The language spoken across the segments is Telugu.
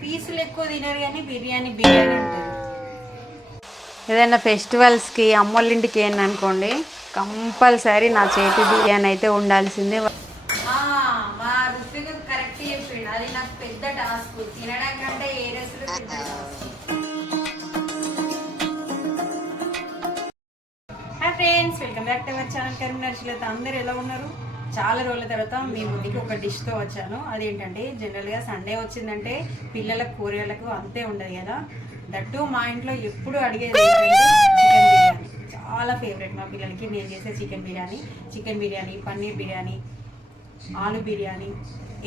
పీసులు ఎక్కువ తినరు కానీ బిర్యానీ బిర్యానీ అంటారు. ఏదైనా ఫెస్టివల్స్కి అమ్మోళ్ళ ఇంటికి ఏంటనుకోండి కంపల్సరీ నా చేతి బిర్యానీ అయితే ఉండాల్సిందే. మా రుచికి కరెక్ట్ చెప్పిండు. అది నాకు పెద్ద టాస్క్. తినడం కంటే ఏ రెసిపీ పెద్ద task. Hi friends, welcome back to our channel Karimnagar Srilatha. అందరు ఎలా ఉన్నారు? చాలా రోజుల తర్వాత మీ ముందుకి ఒక డిష్తో వచ్చాను. అదేంటంటే జనరల్గా సండే వచ్చిందంటే పిల్లలకు కూరగాయలకు అంతే ఉండదు కదా. దట్టు మా ఇంట్లో ఎప్పుడు అడిగేది ఏంటంటే చికెన్ బిర్యానీ. చాలా ఫేవరెట్ మా పిల్లలకి నేను చేసే చికెన్ బిర్యానీ, పన్నీర్ బిర్యానీ, ఆలు biryani,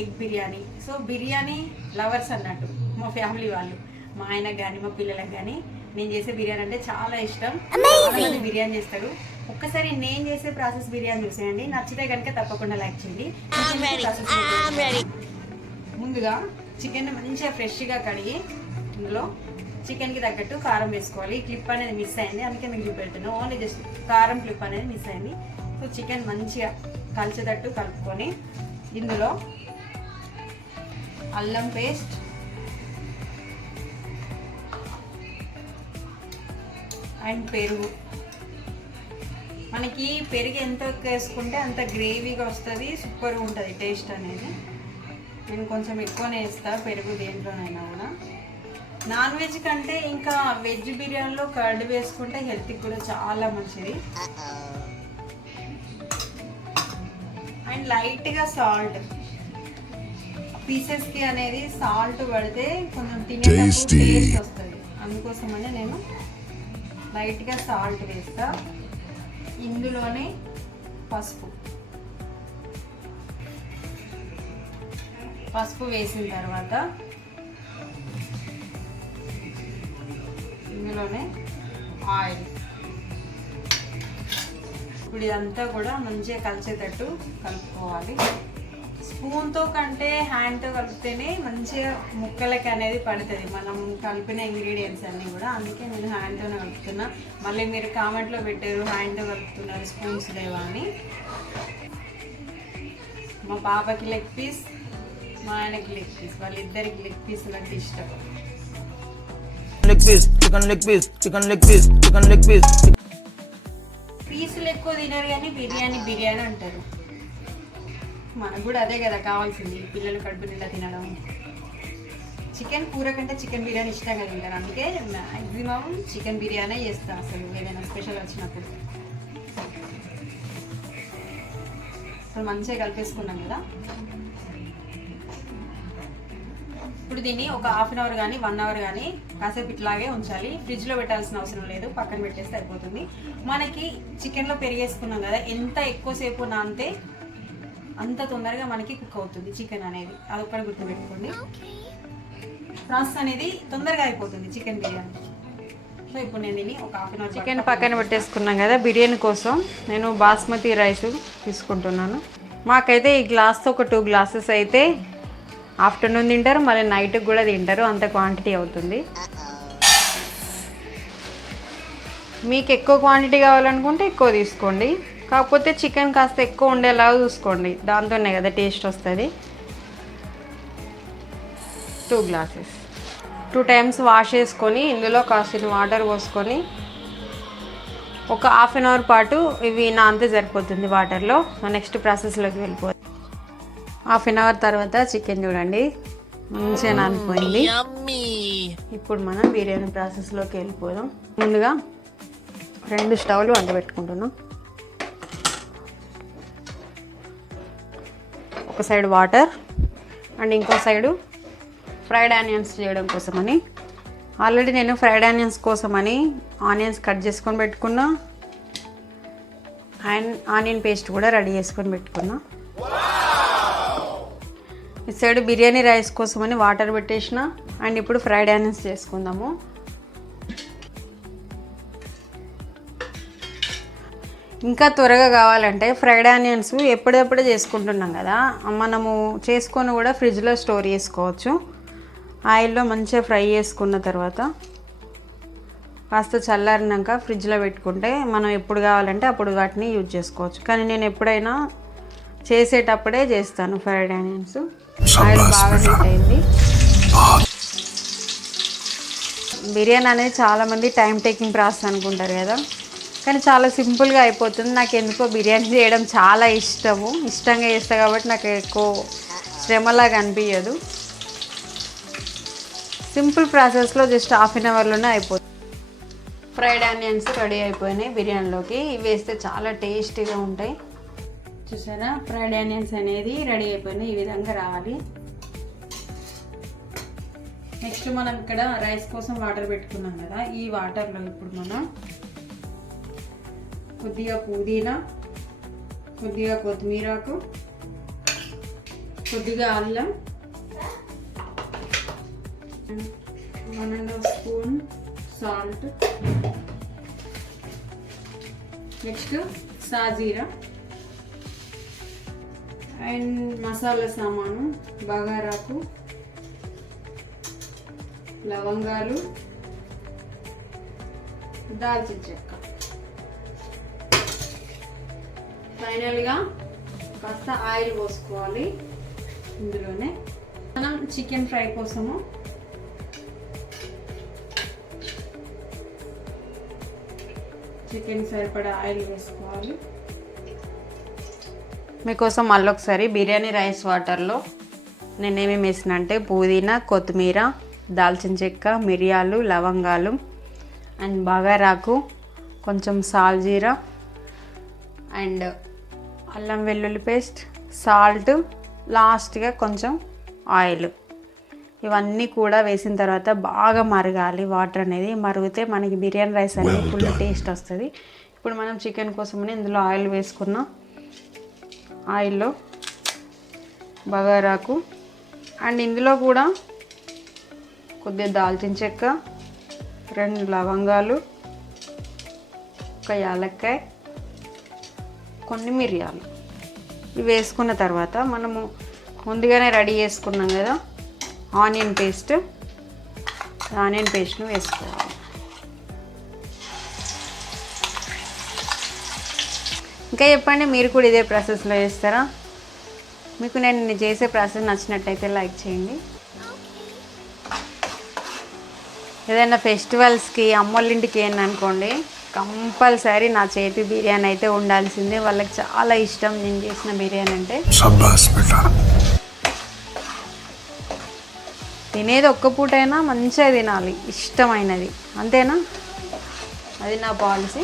egg biryani. So biryani lovers అన్నట్టు మా ఫ్యామిలీ వాళ్ళు. మా ఆయనకు కానీ మా పిల్లలకు కానీ నేను చేసే బిర్యానీ అంటే చాలా ఇష్టం. చాలా మంది బిర్యానీ చేస్తారు. ఒక్కసారి నేను చేసే ప్రాసెస్ బిర్యానీ చూసేయండి. నచ్చితే కనుక తప్పకుండా లైక్ చేయండి. ముందుగా చికెన్ మంచిగా ఫ్రెష్గా కడిగి ఇందులో చికెన్కి తగ్గట్టు కారం వేసుకోవాలి. ఈ క్లిప్ అనేది మిస్ అయింది, అందుకే మీకు చూపెడుతున్నాను. ఓన్లీ జస్ట్ కారం క్లిప్ అనేది మిస్ అయింది. సో చికెన్ మంచిగా కలిసేటట్టు కలుపుకొని ఇందులో అల్లం పేస్ట్, అండ్ పెరుగు. మనకి పెరుగు ఎంత వేసుకుంటే అంత గ్రేవీగా వస్తుంది, సూపర్గా ఉంటుంది టేస్ట్ అనేది. నేను కొంచెం ఎక్కువనే వేస్తాను పెరుగు దేంట్లోనైనా కూడా. నాన్ వెజ్ కంటే ఇంకా వెజ్ బిర్యానీలో కర్డ్ వేసుకుంటే హెల్త్కి కూడా చాలా మంచిది. అండ్ లైట్గా సాల్ట్, పీసెస్కి అనేది సాల్ట్ పడితే కొంచెం తినేటప్పుడు టేస్ట్ వస్తుంది. అందుకోసమనే నేను లైట్గా సాల్ట్ వేస్తా. ఇందులోనే పసుపు వేసిన తర్వాత ఇందులోనే ఆయిల్. ఇప్పుడు ఇదంతా కూడా మంచిగా కలిసేటట్టు కలుపుకోవాలి. స్పూన్తో కంటే హ్యాండ్తో కలిపితేనే మంచిగా ముక్కలకి అనేది పడుతుంది మనం కలిపిన ఇంగ్రీడియంట్స్ అన్నీ కూడా. అందుకే నేను హ్యాండ్తోనే కలుపుతున్నా. మళ్ళీ మీరు కామెంట్లో పెట్టారు హ్యాండ్తో కలుపుతున్నారు స్పూన్స్ లేవా అని. మా పాపకి లెగ్ పీస్, మా ఆయనకి లెగ్ పీస్, వాళ్ళిద్దరికి లెగ్ పీసులు అంటే ఇష్టం. పీసులు ఎక్కువ తినరు కానీ బిర్యానీ బిర్యానీ అంటారు. మనకు కూడా అదే కదా కావాల్సింది, పిల్లలు కడుపు నిండా తినడం. చికెన్ కూర కంటే చికెన్ బిర్యానీ ఇష్టంగా తింటారు. అందుకే మ్యాక్సిమం చికెన్ బిర్యానీ చేస్తాను అసలు ఏదైనా స్పెషల్ వచ్చినప్పుడు. అసలు మంచిగా కలిపేసుకున్నాం కదా. ఇప్పుడు దీన్ని ఒక హాఫ్ అన్ అవర్ కానీ 1 అవర్ కానీ కాసేపు ఇట్లాగే ఉంచాలి. ఫ్రిడ్జ్లో పెట్టాల్సిన అవసరం లేదు, పక్కన పెట్టేస్తే అయిపోతుంది. మనకి చికెన్లో పెరిగేసుకున్నాం కదా, ఎంత ఎక్కువసేపు నానితే అంత తొందరగా మనకి కుక్ అవుతుంది చికెన్ అనేది. అది ఒక్కటి గుర్తుపెట్టుకోండి. ప్రాసెస్ అనేది తొందరగా అయిపోతుంది చికెన్ బిర్యానీ. సో ఇప్పుడు నేను దీన్ని ఒక హాఫ్ అన్ అవర్ చికెన్ పక్కన పెట్టేసుకున్నాం కదా. బిర్యానీ కోసం నేను బాస్మతి రైస్ తీసుకుంటున్నాను. మాకైతే ఈ గ్లాస్తో ఒక 2 గ్లాసెస్ అయితే ఆఫ్టర్నూన్ తింటారు, మళ్ళీ నైట్కి కూడా తింటారు. అంత క్వాంటిటీ అవుతుంది. మీకు ఎక్కువ క్వాంటిటీ కావాలనుకుంటే ఎక్కువ తీసుకోండి. కాకపోతే చికెన్ కాస్త ఎక్కువ ఉండేలాగా చూసుకోండి, దాంతోనే కదా టేస్ట్ వస్తుంది. 2 గ్లాసెస్ 2 టైమ్స్ వాష్ చేసుకొని ఇందులో కాసిన వాటర్ పోసుకొని ఒక హాఫ్ అన్ అవర్ పాటు ఇవి నానితే సరిపోతుంది వాటర్లో. నెక్స్ట్ ప్రాసెస్లోకి వెళ్ళిపోతుంది. హాఫ్ అన్ అవర్ తర్వాత చికెన్ చూడండి మంచిగా నానిపోయింది. ఇప్పుడు మనం బిర్యానీ ప్రాసెస్లోకి వెళ్ళిపోదాం. ముందుగా 2 స్టవ్లు వంట పెట్టుకుంటున్నాం. ఒక సైడ్ వాటర్ అండ్ ఇంకో సైడు ఫ్రైడ్ ఆనియన్స్ చేయడం కోసమని. ఆల్రెడీ నేను ఫ్రైడ్ ఆనియన్స్ కోసమని ఆనియన్స్ కట్ చేసుకొని పెట్టుకున్నా అండ్ ఆనియన్ పేస్ట్ కూడా రెడీ చేసుకొని పెట్టుకున్నా. ఈ సైడ్ బిర్యానీ రైస్ కోసమని వాటర్ పెట్టేసిన. అండ్ ఇప్పుడు ఫ్రైడ్ ఆనియన్స్ చేసుకుందాము. ఇంకా త్వరగా కావాలంటే ఫ్రైడ్ ఆనియన్స్ ఎప్పుడెప్పుడే చేసుకుంటున్నాం కదా, మనము చేసుకొని కూడా ఫ్రిడ్జ్లో స్టోర్ చేసుకోవచ్చు. ఆయిల్లో మంచిగా ఫ్రై చేసుకున్న తర్వాత కాస్త చల్లారినాక ఫ్రిడ్జ్లో పెట్టుకుంటే మనం ఎప్పుడు కావాలంటే అప్పుడు వాటిని యూజ్ చేసుకోవచ్చు. కానీ నేను ఎప్పుడైనా చేసేటప్పుడే చేస్తాను ఫ్రైడ్ ఆనియన్స్. ఆయిల్ బాగా హీట్ అయింది. బిర్యానీ అనేది చాలామంది టైం టేకింగ్ ప్రాసెస్ అనుకుంటారు కదా, కానీ చాలా సింపుల్గా అయిపోతుంది. నాకు ఎందుకో బిర్యానీ చేయడం చాలా ఇష్టంగా చేస్తా కాబట్టి నాకు ఎక్కువ శ్రమలాగా అనిపించదు. సింపుల్ ప్రాసెస్లో జస్ట్ హాఫ్ అన్ అవర్లోనే అయిపోతుంది. ఫ్రైడ్ ఆనియన్స్ రెడీ అయిపోయినాయి బిర్యానీలోకి. ఇవి వేస్తే చాలా టేస్టీగా ఉంటాయి. చూసారా, ఫ్రైడ్ ఆనియన్స్ అనేది రెడీ అయిపోయినాయి. ఈ విధంగా రావాలి. నెక్స్ట్ మనం ఇక్కడ రైస్ కోసం వాటర్ పెట్టుకున్నాం కదా, ఈ వాటర్లో ఇప్పుడు మనం కొద్దిగా పుదీనా, కొద్దిగా కొత్తిమీరాకు, కొద్దిగా అల్లం, 1.5 spoon salt, next shahjeera and masala సామాను బగారాకు, లవంగాలు, దాల్చిన చెక్క. ఫైనల్గా కాస్త ఆయిల్ పోసుకోవాలి. ఇందులోనే మనం చికెన్ ఫ్రై కోసము చికెన్ సరిపడా ఆయిల్ వేసుకోవాలి. మీకోసం మళ్ళీ ఒకసారి బిర్యానీ రైస్ వాటర్లో నేనేమేమి వేసిన అంటే పుదీనా, కొత్తిమీర, దాల్చిన చెక్క, మిరియాలు, లవంగాలు అండ్ బగారాకు, కొంచెం సాల్జీరా అండ్ అల్లం వెల్లుల్లి పేస్ట్, సాల్ట్, లాస్ట్గా కొంచెం ఆయిల్. ఇవన్నీ కూడా వేసిన తర్వాత బాగా మరగాలి. వాటర్ అనేది మరిగితే మనకి బిర్యానీ రైస్ అనేది ఫుల్ టేస్ట్ వస్తుంది. ఇప్పుడు మనం చికెన్ కోసమని ఇందులో ఆయిల్ వేసుకున్నాం. ఆయిల్లో బగారాకు అండ్ ఇందులో కూడా కొద్దిగా దాల్చిన చెక్క, 2 లవంగాలు, 1 యాలక్కాయ, కొన్ని మిరియాలు ఇవి వేసుకున్న తర్వాత మనము ముందుగానే రెడీ చేసుకున్నాం కదా ఆనియన్ పేస్ట్ను వేసుకోవాలి. ఇంకా చెప్పండి, మీరు కూడా ఇదే ప్రాసెస్లో చేస్తారా? మీకు నేను చేసే ప్రాసెస్ నచ్చినట్టయితే లైక్ చేయండి. ఏదైనా ఫెస్టివల్స్కి అమ్మోళ్ళ ఇంటికి అనుకోండి, కంపల్సరీ నా చేతి బిర్యానీ అయితే ఉండాల్సిందే. వాళ్ళకి చాలా ఇష్టం నేను చేసిన బిర్యానీ అంటే. తినేది ఒక్క పూటైనా మంచిగా తినాలి, ఇష్టమైనది, అంతేనా? అది నా పాలసీ.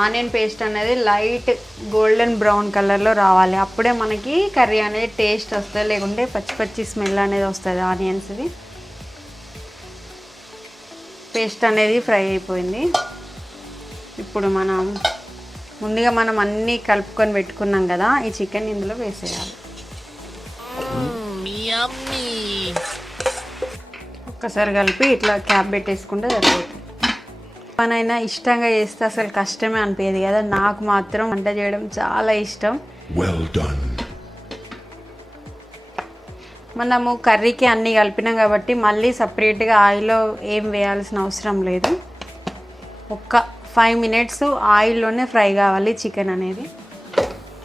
ఆనియన్ పేస్ట్ అనేది లైట్ గోల్డెన్ బ్రౌన్ కలర్లో రావాలి. అప్పుడే మనకి కర్రీ అనేది టేస్ట్ వస్తుంది, లేకుంటే పచ్చి స్మెల్ అనేది వస్తుంది ఆనియన్స్ది. పేస్ట్ అనేది ఫ్రై అయిపోయింది. ఇప్పుడు ముందుగా మనం అన్నీ కలుపుకొని పెట్టుకున్నాం కదా, ఈ చికెన్ ఇందులో వేసేయాలి. ఒక్కసారి కలిపి ఇట్లా క్యాప్ పెట్టేసుకుంటే సరిపోతుంది. పనైనా ఇష్టంగా చేస్తే అసలు కష్టమే అనిపించదు కదా. నాకు మాత్రం వంట చేయడం చాలా ఇష్టం. మనము కర్రీకి అన్నీ కలిపినాం కాబట్టి మళ్ళీ సపరేట్గా ఆయిల్లో ఏం వేయాల్సిన అవసరం లేదు. ఒక్క 5 మినిట్స్ ఆయిల్లోనే ఫ్రై కావాలి చికెన్ అనేది.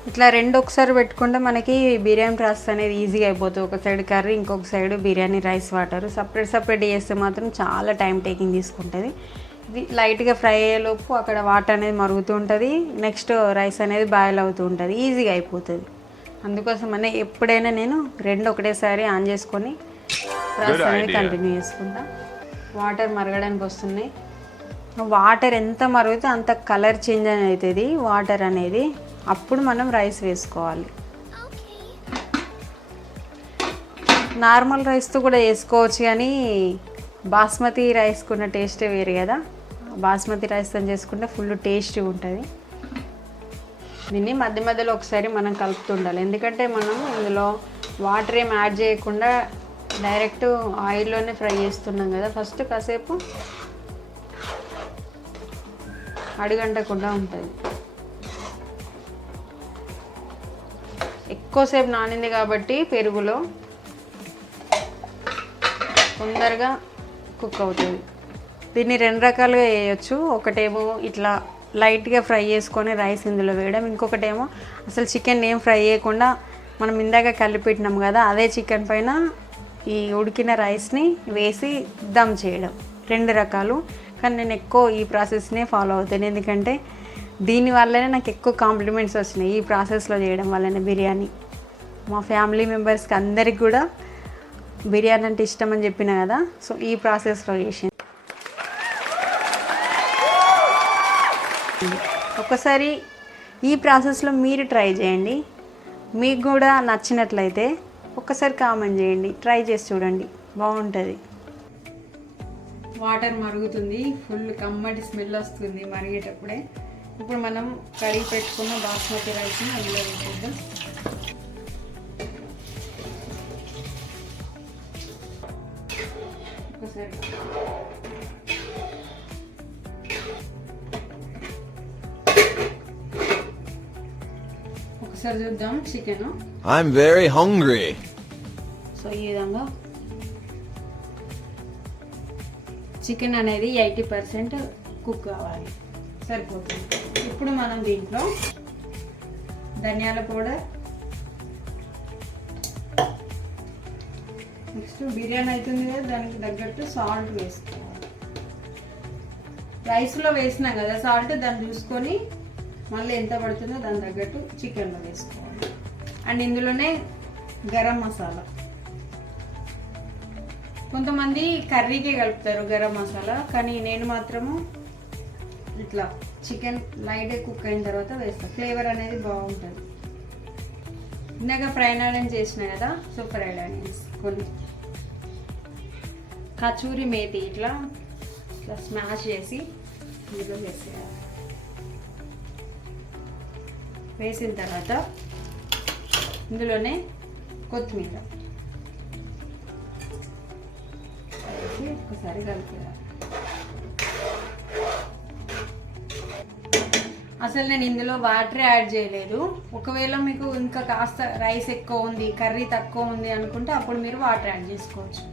ఇట్లా 2 ఒకసారి పెట్టుకుంటే మనకి బిర్యానీ ప్రాసెస్ అనేది ఈజీగా అయిపోతుంది. ఒక సైడ్ కర్రీ, ఇంకొక side biryani rice water. Separate చేస్తే మాత్రం చాలా టైం టేకింగ్ తీసుకుంటుంది. ఇది లైట్గా ఫ్రై అయ్యేలోపు అక్కడ వాటర్ అనేది మరుగుతూ ఉంటుంది, నెక్స్ట్ రైస్ అనేది బాయిల్ అవుతూ ఉంటుంది, ఈజీగా అయిపోతుంది. అందుకోసమనే ఎప్పుడైనా నేను 2 ఒకటేసారి ఆన్ చేసుకొని ప్రాసెస్ అనేది కంటిన్యూ చేసుకుంటా. వాటర్ మరగడానికి వస్తున్నాయి. వాటర్ ఎంత మరుగుతే అంత కలర్ చేంజ్ అనేది అవుతుంది వాటర్ అనేది. అప్పుడు మనం రైస్ వేసుకోవాలి. నార్మల్ రైస్తో కూడా వేసుకోవచ్చు, కానీ బాస్మతి రైస్కి ఉన్న టేస్టే వేరు కదా. బాస్మతి రైస్తో చేసుకుంటే ఫుల్ టేస్టీ ఉంటుంది. దీన్ని మధ్య మధ్యలో ఒకసారి మనం కలుపుతుండాలి, ఎందుకంటే మనం ఇందులో వాటర్ ఏం యాడ్ చేయకుండా డైరెక్ట్ ఆయిల్లోనే ఫ్రై చేస్తున్నాం కదా. ఫస్ట్ కాసేపు అడుగంటకుండా ఉంటుంది. ఎక్కువసేపు నానింది కాబట్టి పెరుగులో తొందరగా కుక్ అవుతుంది. దీన్ని 2 రకాలుగా వేయచ్చు. ఒకటేమో ఇట్లా లైట్గా ఫ్రై చేసుకొని రైస్ ఇందులో వేయడం, ఇంకొకటేమో అసలు చికెన్ ఏం ఫ్రై చేయకుండా మనం ఇందాక కలిపెట్టినాం కదా, అదే చికెన్ పైన ఈ ఉడికిన రైస్ని వేసి దమ్ చేయడం. 2 రకాలు. కానీ నేను ఎక్కువ ఈ ప్రాసెస్నే ఫాలో అవుతాను, ఎందుకంటే దీనివల్లనే నాకు ఎక్కువ కాంప్లిమెంట్స్ వచ్చినాయి ఈ ప్రాసెస్లో చేయడం వల్లనే. బిర్యానీ మా ఫ్యామిలీ మెంబర్స్కి అందరికి కూడా బిర్యానీ అంటే ఇష్టం అని చెప్పిన కదా, సో ఈ ప్రాసెస్లో చేసింది. ఒకసారి ఈ ప్రాసెస్లో మీరు ట్రై చేయండి, మీకు కూడా నచ్చినట్లయితే ఒక్కసారి కామెంట్ చేయండి, ట్రై చేసి చూడండి, బాగుంటుంది. వాటర్ మరుగుతుంది, ఫుల్ కమ్మటి స్మెల్ వస్తుంది మరిగేటప్పుడే. ఇప్పుడు మనం కడిగి పెట్టుకున్న బాస్మతి రైస్ని అందులో వేసేద్దాం. ఒకసారి చూద్దాం chicken. I'm very hungry. So ఈ విధంగా చికెన్ అనేది 80% కుక్ కావాలి, సరిపోతుంది. ఇప్పుడు మనం దీంట్లో ధనియాల పౌడర్, నెక్స్ట్ బిర్యానీ అవుతుంది కదా దానికి తగ్గట్టు సాల్ట్ వేసుకోవాలి. రైస్లో వేసినాం కదా సాల్ట్, దాన్ని చూసుకొని మళ్ళీ ఎంత పడుతుందో దాని తగ్గట్టు చికెన్లో వేసుకోవాలి. అండ్ ఇందులోనే గరం మసాలా, కొంతమంది కర్రీకే కలుపుతారు గరం మసాలా, కానీ నేను మాత్రము ఇట్లా చికెన్ లైట్ కుక్ అయిన తర్వాత వేస్తాను, ఫ్లేవర్ అనేది బాగుంటుంది. ఇందాక ఫ్రైడ్ ఆనియన్స్ చేసిన కదా, సో ఫ్రైడ్ ఆనియన్స్ కొన్ని, కచూరి మేతి ఇట్లా స్మాష్ చేసి ఇందులో వేసేయాలి. వేసిన తర్వాత ఇందులోనే కొత్తిమీర వేసి ఒకసారి కలిపేయాలి. అసలు నేను ఇందులో వాటర్ యాడ్ చేయలేదు. ఒకవేళ మీకు ఇంకా కాస్త రైస్ ఎక్కువ ఉంది, కర్రీ తక్కువ ఉంది అనుకుంటే అప్పుడు మీరు వాటర్ యాడ్ చేసుకోవచ్చు.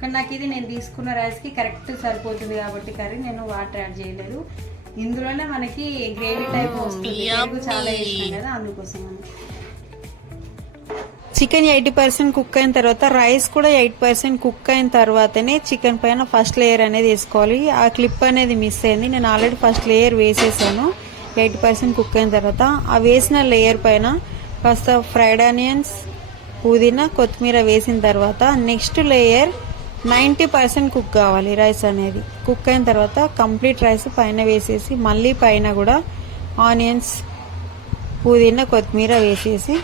కానీ నాకు ఇది నేను తీసుకున్న రైస్కి కరెక్ట్ సరిపోతుంది కాబట్టి కర్రీ నేను వాటర్ యాడ్ చేయలేదు. ఇందులోనే మనకి గ్రేవీ టైప్ వస్తుంది, చాలా ఇష్టం కదా, అందుకోసం. చికెన్ 80% కుక్ అయిన తర్వాత రైస్ కూడా 8% కుక్ అయిన తర్వాతనే చికెన్ పైన ఫస్ట్ లేయర్ అనేది వేసుకోవాలి. ఆ క్లిప్ అనేది మిస్ అయింది, నేను ఆల్రెడీ ఫస్ట్ లేయర్ వేసేసాను. 80% కుక్ అయిన తర్వాత ఆ వేసిన లేయర్ పైన కాస్త ఫ్రైడ్ ఆనియన్స్, పుదీనా, కొత్తిమీర వేసిన తర్వాత నెక్స్ట్ లేయర్ 90% కుక్ కావాలి రైస్ అనేది. కుక్ అయిన తర్వాత కంప్లీట్ రైస్ పైన వేసేసి మళ్ళీ పైన కూడా ఆనియన్స్, పుదీనా, కొత్తిమీర వేసేసి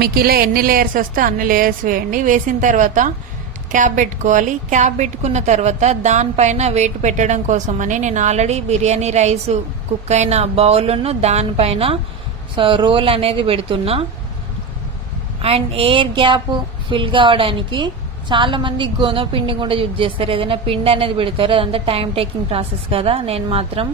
మీకు ఇలా ఎన్ని లేయర్స్ వస్తే అన్ని లేయర్స్ వేయండి. వేసిన తర్వాత క్యాప్ పెట్టుకోవాలి. క్యాప్ పెట్టుకున్న తర్వాత దానిపైన వెయిట్ పెట్టడం కోసమని నేను ఆల్రెడీ బిర్యానీ రైస్ కుక్ అయిన బౌల్ను దానిపైన రోల్ అనేది పెడుతున్నా. అండ్ ఎయిర్ గ్యాప్ ఫిల్ కావడానికి చాలా మంది గోధుమ పిండి కూడా యూజ్ చేస్తారు, ఏదైనా పిండి అనేది పెడతారు, అదంతా టైం టేకింగ్ ప్రాసెస్ కదా. నేను మాత్రం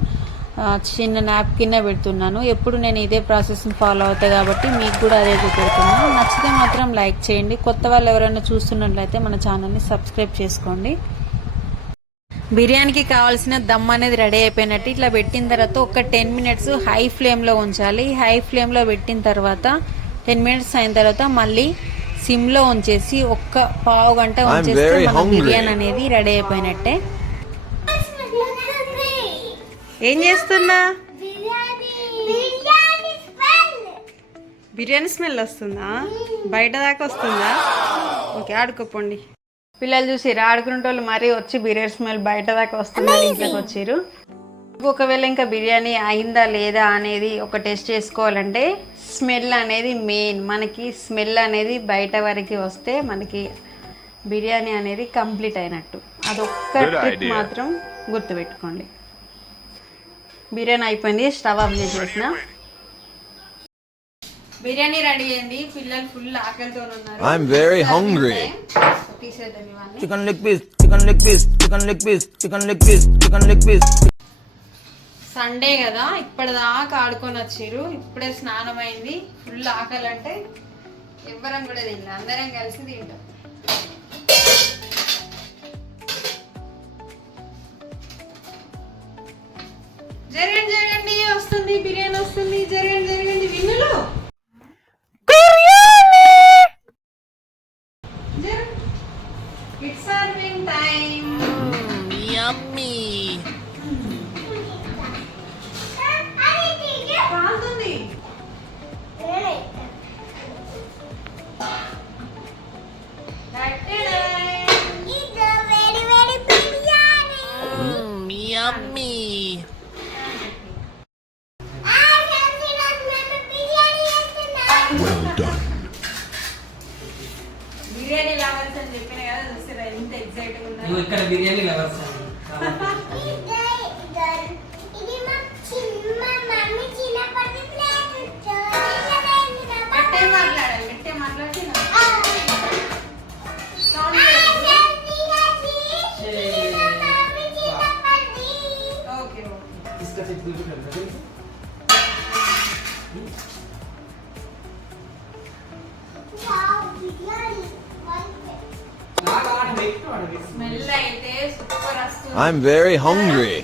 చిన్న నాప్కిన్ పెడుతున్నాను. ఎప్పుడు నేను ఇదే ప్రాసెస్ని ఫాలో అవుతాయి కాబట్టి మీకు కూడా అదే చూపెడుతున్నాను. నచ్చితే మాత్రం లైక్ చేయండి, కొత్త వాళ్ళు ఎవరైనా చూస్తున్నట్లయితే మన ఛానల్ని సబ్స్క్రైబ్ చేసుకోండి. బిర్యానీకి కావాల్సిన దమ్ అనేది రెడీ అయిపోయినట్టు ఇట్లా పెట్టిన తర్వాత ఒక 10 minutes హై ఫ్లేమ్లో ఉంచాలి. హై ఫ్లేమ్లో పెట్టిన తర్వాత 10 minutes అయిన తర్వాత మళ్ళీ సిమ్లో ఉంచేసి ఒక్క పావు గంట ఉంచేస్తే మన బిర్యానీ అనేది రెడీ అయిపోయినట్టే. ఏం చేస్తున్నా? బిర్యానీ స్మెల్ వస్తుందా? బయట దాకా వస్తుందా? ఓకే, ఆడుకోపోండి. పిల్లలు చూసి ఆడుకునే వాళ్ళు మరీ వచ్చి బిర్యానీ స్మెల్ బయట దాకా వస్తుందని ఇంట్లోకి వచ్చారు. ఒకవేళ ఇంకా బిర్యానీ అయిందా లేదా అనేది ఒక టెస్ట్ చేసుకోవాలంటే స్మెల్ అనేది మెయిన్. మనకి స్మెల్ అనేది బయట వరకు వస్తే మనకి బిర్యానీ అనేది కంప్లీట్ అయినట్టు. అదొక్క ట్రిక్ మాత్రం గుర్తుపెట్టుకోండి. బిర్యానీ అయిపోయింది, స్టవ్ ఆఫ్ చేసేసిన. బిర్యానీ రెడీ అయింది, పిల్లలు ఫుల్ ఆకలితో ఉన్నారు. I'm very hungry. తీసేద్దాం ఇవన్నీ. Chicken leg piece, chicken leg piece, chicken leg piece, chicken leg piece, chicken leg piece. Sunday కదా, ఇప్పటిదాకా ఆడుకొని వచ్చారు. ఇప్పుడే స్నానం అయింది. ఫుల్ ఆకలి అంటే ఎవ్వరం కూడా తింటాం, అందరం కలిసి తింటాం. జరగండి జరగండి, వస్తుంది బిర్యానీ వస్తుంది, జరగండి జరగండి. విన్నులు ఇట్స్ సర్వింగ్ టైం. కాలుతుంది. బిర్యానీ లవర్స్ అని చెప్పిన కదా, చూస్తారా ఎంత ఎక్సైట్ గా నువ్వు ఇక్కడ బిర్యానీ లవర్స్ గట్టే మాట్లాడితే ఓకే తీసుకొచ్చి చూసుకుంటారు. స్మెల్ అయితే సూపర్ వస్తుంది. I'm very hungry.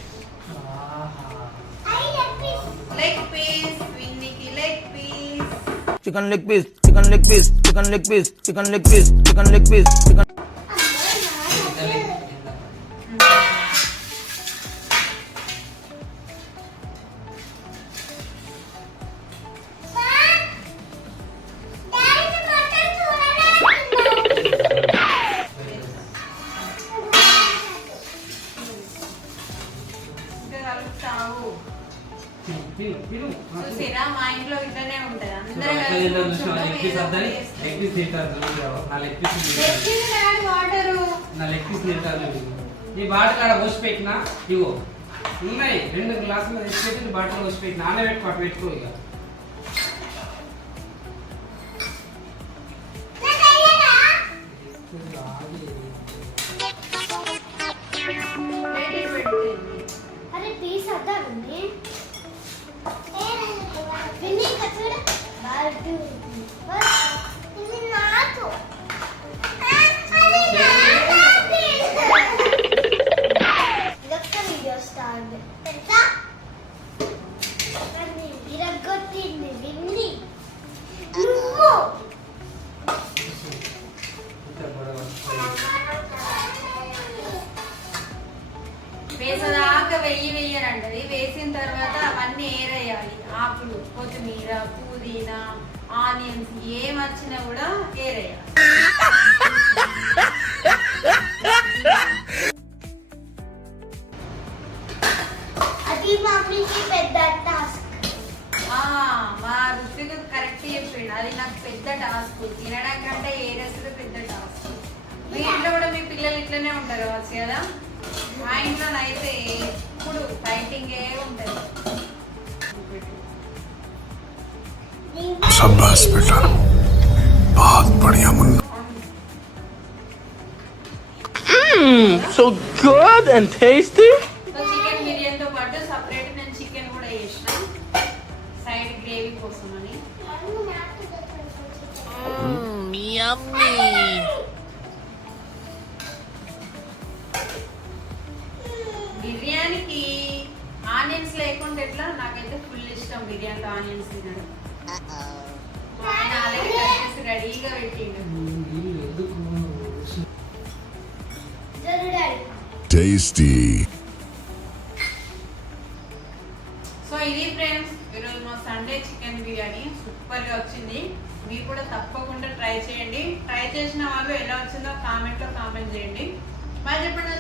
Leg piece విన్నికి leg piece. Chicken leg piece, chicken leg piece, chicken leg piece, chicken leg piece, chicken leg piece, chicken. చూసిరా మా ఇంట్లో ఇట్లనే ఉంటది. అందరూ ఈ బాటిల్ కాడ పోసి పెట్టినా ఇగో ఉన్నాయి 2 గ్లాసులు తెచ్చిపెట్టి బాటిల్ పోసి పెట్టి నానబెట్టి పెట్టుకో ఇక. अरे पीस आता है विनी कचड़ा बाल्टी बस इन्हें ना तो लगता वीडियो स्टार्ट ऐसा अरे इरगोटी ने विनी नुवो వేసదాకా వెయ్యనంటది. వేసిన తర్వాత అవన్నీ ఏరేయాలి. ఆకులు, కొత్తిమీర, పుదీనా, ఆనియన్స్ ఏం వచ్చినా కూడా ఏరేయాలి. అది మమ్మీకి పెద్ద టాస్క్. మా రుచికి కరెక్ట్ చెప్పిండు. అది నాకు పెద్ద టాస్క్. తినడం కంటే ఏరేసుడు పెద్ద టాస్క్. మీ ఇంట్లో కూడా మీ పిల్లలు ఇట్లనే ఉంటారు కావచ్చు కదా. మా ఇంట్లో అయితే ఎప్పుడు ఫైటింగ్ ఉంటది. शाबाश बेटा बहुत बढ़िया Munna So good and tasty. So chicken బిర్యానీతో పాటు సపరేట్ నేను చికెన్ కూడా చేసిన సైడ్ గ్రేవీ కోసం అని. బిర్యానీకి ఆనియన్స్ లేకుండా ఎట్లా, నాకైతే ఫుల్ ఇష్టం బిర్యానీలో ఆనియన్స్ తినడం. మా ఆయన ఆల్రెడీ కట్ చేసి రెడీగా పెట్టిండు. tasty సో ఇది ఫ్రెండ్స్ ఈరోజు మా సండే చికెన్ బిర్యానీ సూపర్ గా వచ్చింది. మీరు కూడా తప్పకుండా ట్రై చేయండి. ట్రై చేసిన వాళ్ళు ఎలా వచ్చిందో కామెంట్ లో కామెంట్ చేయండి. బాయ్ చెప్పండి.